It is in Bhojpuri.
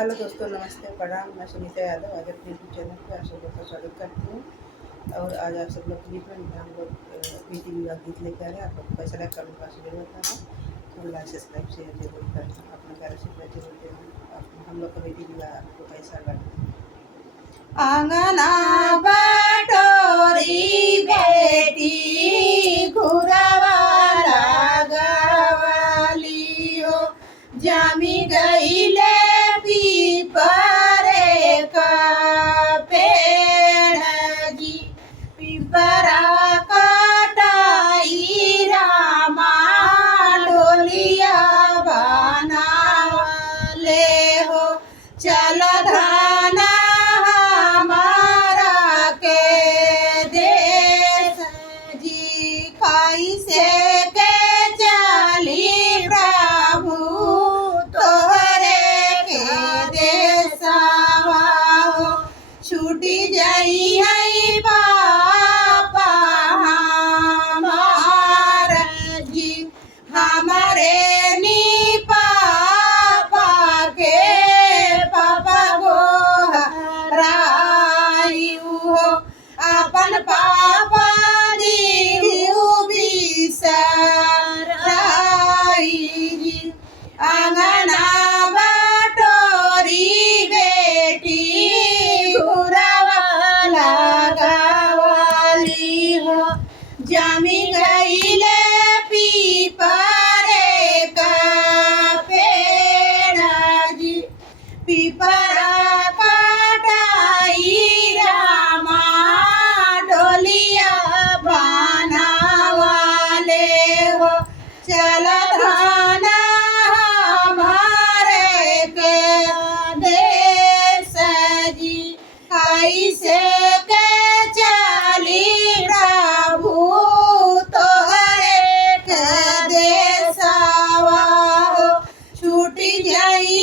हेलो दोस्तों, नमस्ते, प्रणाम। मैं सुनीता यादव आज अपने यूट्यूब चैनल पे आप सब लोग का स्वागत करती हूँ। और आज आप सब लोग के बीच में हम लोग प्रीति विवाह गीत लेकर आ रहे हैं। आप लोग कैसा लगा कमेंट बॉक्स में जरूर बताना और लाइक सब्सक्राइब शेयर जरूर करना। अपना प्यारा से जरूर देना। हम लोग का प्रीति विवाह आपको कैसा लगा। आंगना बटोरी बेटी घुरावा लागली हो, जामी गईले पीपरे का पेड़ जी, पीपरा कटाई रामा डोलिया बनावले हो। चल धाना हमारा के देश जी, खाई से के चली प्रभु तोहरे के देशवा हो। छूटी जाई है पापा हमार जी, हमारे नी पापा के पापा गो राई हो। अपन पापा दीहू बिसराई जी, आंगना बटोरी बेटी घुरावा लगावली हो। जामी गईले पीपरे का पेड़ जी, पीपरा कटाई रामा डोलिया बनावले हो। चल धाना हमारे के देश जी, ऐसे के चली प्रभु तोहरे के देशवा हो। छूटी जाई